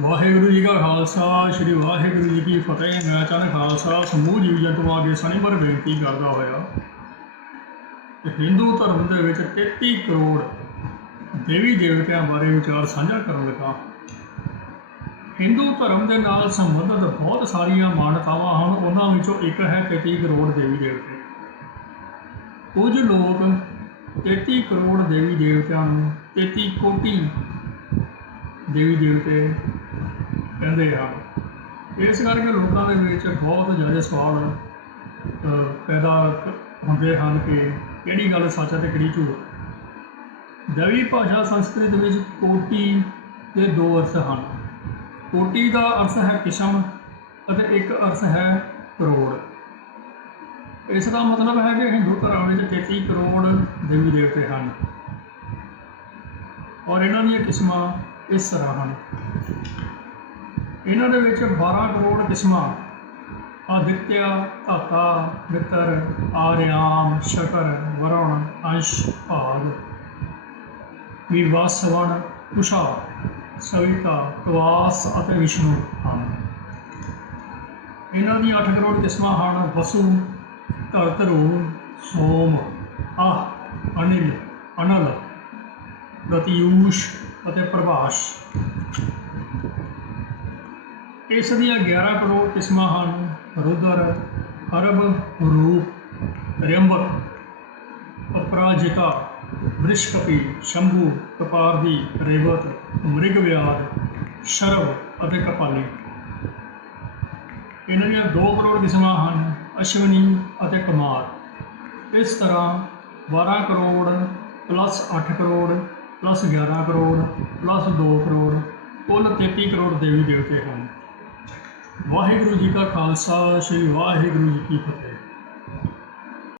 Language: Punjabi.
ਵਾਹਿਗੁਰੂ ਜੀ ਕਾ ਖਾਲਸਾ, ਸ੍ਰੀ ਵਾਹਿਗੁਰੂ ਜੀ ਕੀ ਫਤਿਹ। ਮੈਂ ਚੰਨ ਖਾਲਸਾ, ਸਮੂਹ ਜੀਵ ਜੰਤੂਆਂ ਅੱਗੇ ਸਨਿਮਰ ਬੇਨਤੀ ਕਰਦਾ ਹੋਇਆ ਕਿ ਹਿੰਦੂ ਧਰਮ ਦੇ ਵਿੱਚ 33 ਕਰੋੜ ਦੇਵੀ ਦੇਵਤਿਆਂ ਬਾਰੇ ਵਿਚਾਰ ਸਾਂਝਾ ਕਰਨ ਲੱਗਾ ਹਿੰਦੂ ਧਰਮ ਦੇ ਨਾਲ ਸੰਬੰਧਿਤ ਬਹੁਤ ਸਾਰੀਆਂ ਮਾਨਤਾਵਾਂ ਹਨ, ਉਹਨਾਂ ਵਿੱਚੋਂ ਇੱਕ ਹੈ 33 ਕਰੋੜ ਦੇਵੀ ਦੇਵਤੇ। ਕੁਝ ਲੋਕ 33 ਕਰੋੜ ਦੇਵੀ ਦੇਵਤਿਆਂ ਨੂੰ 33 ਕੋਟੀ ਦੇਵੀ ਦੇਵਤੇ ਕਹਿੰਦੇ ਆ। ਇਸ ਕਰਕੇ ਲੋਕਾਂ ਦੇ ਵਿੱਚ ਬਹੁਤ ਜ਼ਿਆਦਾ ਸਵਾਲ ਪੈਦਾ ਹੁੰਦੇ ਹਨ ਕਿ ਕਿਹੜੀ ਗੱਲ ਸੱਚ ਹੈ ਤੇ ਕਿਹੜੀ ਝੂਠ। ਦੇਵੀ ਭਾਸ਼ਾ ਸੰਸਕ੍ਰਿਤ ਵਿੱਚ ਕੋਟੀ ਦੇ ਦੋ ਅਰਥ ਹਨ। ਕੋਟੀ ਦਾ ਅਰਥ ਹੈ ਕਿਸਮ ਅਤੇ ਇੱਕ ਅਰਥ ਹੈ ਕਰੋੜ। ਇਸ ਦਾ ਮਤਲਬ ਹੈ ਕਿ ਹਿੰਦੂ ਧਰਮ ਵਿੱਚ 33 ਕਰੋੜ ਦੇਵੀ ਦੇਵਤੇ ਹਨ। ਔਰ ਇਹਨਾਂ ਦੀਆਂ ਕਿਸਮਾਂ ਇਸ ਤਰ੍ਹਾਂ ਹਨ। ਇਹਨਾਂ ਦੇ ਵਿੱਚ 12 ਕਰੋੜ ਕਿਸਮਾਂ। ਆਦਿਤਿਆ, ਧਾਤਾ, ਮਿੱਤਰ, ਆਰਿਆਮ, ਸ਼ਕਰ, ਵਰਣ, ਅੰਸ਼, ਭਾਗ। ਵਿਵਾਸਵਣ ਉਸ਼ਾ, ਸਵਿਤਾ, ਕਵਾਸ ਅਤੇ ਵਿਸ਼ਨੂੰ ਹਨ। ਇਹਨਾਂ ਦੀਆਂ 8 ਕਰੋੜ ਕਿਸਮਾਂ ਹਨ। ਵਸੂ ਧਰਤਰੂ ਸੋਮ, ਆਹ, ਅਨਿਲ, ਅਨਲ ਪ੍ਰਤੀਯੂਸ਼ ਅਤੇ ਪ੍ਰਭਾਸ਼। ਇਸ ਦੀਆਂ 11 ਕਰੋੜ ਕਿਸਮਾਂ ਹਨ, ਰੁਦਰ, ਅਰਬ, ਰੂਪ ਰਿੰਬਕ ਅਪਰਾਜਿਤਾ, ਬ੍ਰਿਸ਼ਕਪੀ, ਸ਼ੰਭੂ, ਕਪਾਰਦੀ, ਰੇਵਤ ਮ੍ਰਿਗਵਿਆਦ ਸ਼ਰਵ ਅਤੇ ਕਪਾਲੀ। ਇਹਨਾਂ ਦੀਆਂ 2 ਕਰੋੜ ਕਿਸਮਾਂ ਹਨ, ਅਸ਼ਵਨੀ ਅਤੇ ਕੁਮਾਰ। ਇਸ ਤਰ੍ਹਾਂ 12 crore plus 8 crore plus 11 crore, plus 2 crore, ਕੁੱਲ 33 ਕਰੋੜ ਦੇਵੀ ਦੇਵਤੇ ਹਨ। ਵਾਹਿਗੁਰੂ ਜੀ ਕਾ ਖਾਲਸਾ, ਸ੍ਰੀ ਵਾਹਿਗੁਰੂ ਜੀ ਕੀ ਫਤਿਹ।